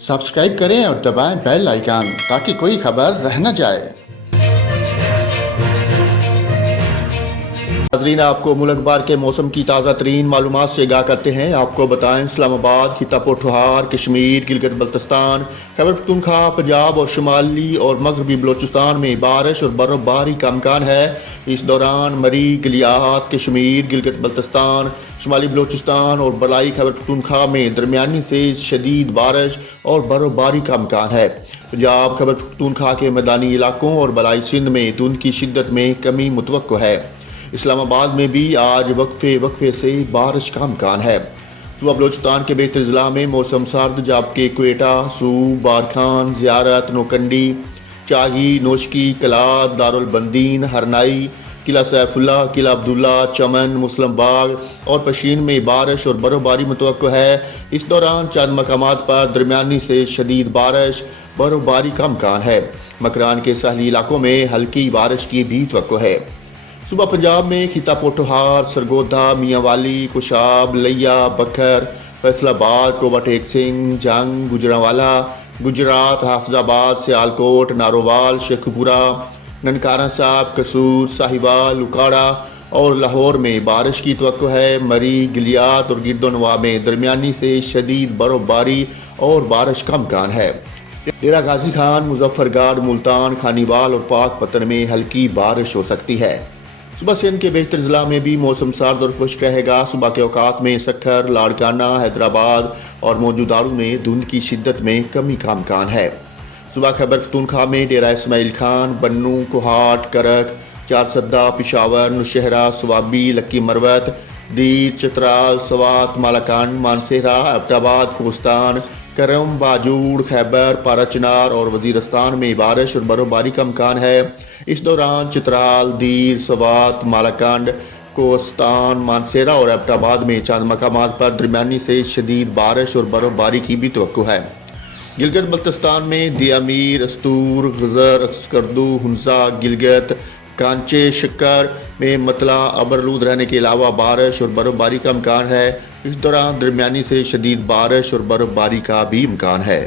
Subscribe करें और दबाएं बेल आइकन ताकि कोई खबर रह न जाए। नाज़रीन, आपको मुल्क भर के मौसम की ताज़ा तरीन मालूमात से आगाह करते हैं। आपको बताएं, इस्लामाबाद, खिता पोठोहार, कश्मीर, गिलगित बल्तिस्तान, खैबर पख्तूनख्वा, पंजाब और शुमाली और मगरबी बलोचिस्तान में बारिश और बर्फबारी का इम्कान है। इस दौरान मरी, गलियात, कश्मीर, गिलगित बल्तिस्तान, शुमाली बलोचिस्तान और बलाई खैबर पख्तूनख्वा में दरमियानी से शदीद बारिश और बर्फबारी का इम्कान है। पंजाब, खैबर पख्तूनख्वा के मैदानी इलाकों और बलाई सिंध में धुंध की शिद्दत में कमी मुतवक्को है। इस्लामाबाद में भी आज वक्फे से बारिश का इम्कान है। सुबह बलोचिस्तान के बेहतर ज़िला में मौसम सर्द, जबकि क्वेटा, सूब, बारखान, ज़ियारत, नोकंडी, चाही, नोशकी, कलात, दारुल बंदीन, हरनाई, किला सैफुल्ला, किला अब्दुल्ला, चमन, मुस्लिम बाग और पशीन में बारिश और बर्फबारी मुतवक्को है। इस दौरान चंद मकामात पर दरमियानी से शदीद बारिश बर्फबारी का इम्कान है। मकरान के साहली इलाकों में हल्की बारिश की भी तवक्को है। सुबह पंजाब में खिता पोठोहार, सरगोधा, मियांवाली, कुशाब, लिया, बखर, फैसलाबाद, टोबा टेक सिंह, जंग, गुजरांवाला, गुजरात, हाफिजाबाद, सियालकोट, नारोवाल, शेखपुरा, ननकाना साहब, कसूर, साहिवाल, उकाड़ा और लाहौर में बारिश की तवक्को है। मरी, गिलियात और गिरदोनवा में दरमियानी से शदीद बर्फबारी और बारिश का इम्कान है। डेरा गाजी खान, मुजफ्फरगढ़, मुल्तान, खानीवाल और पाक पतन में हल्की बारिश हो सकती है। सुबह सिंध के बेहतर ज़िला में भी मौसम सर्द और खुश्क रहेगा। सुबह के औकात में सक्खर, लाड़काना, हैदराबाद और मौजूदारू में धुंध की शिद्दत में कमी का इम्कान है। सुबह खैबर पख्तूनख्वा में डेरा इस्माइल खान, बन्नू, कोहाट, करक, चारसद्दा, पिशावर, नौशहरा, स्वाबी, लक्की मरवत, दीर, चित्राल, सवात, मालाकान, मानसेरा, एबटाबाद, कोस्तान, करम, बाजूड़, खैबर, पाराचनार और वजीरस्तान में बारिश और बर्फबारी का इम्कान है। इस दौरान चित्राल, दीर, सवात, मालाकांड, कोस्तान, मानसेरा और एबटाबाद में चंद मकामात पर दरमियानी से शदीद बारिश और बर्फबारी की भी तवक्को है। गिलगित बल्तिस्तान में दियामीर, अस्तूर, गजर, अस्करदू, हुंसा, गिलगित, कांचे, शक्कर में मतला, अबरलूद रहने के अलावा बारिश और बर्फबारी का इम्कान है। इस दौरान दरमियानी से शदीद बारिश और बर्फबारी का भी इम्कान है।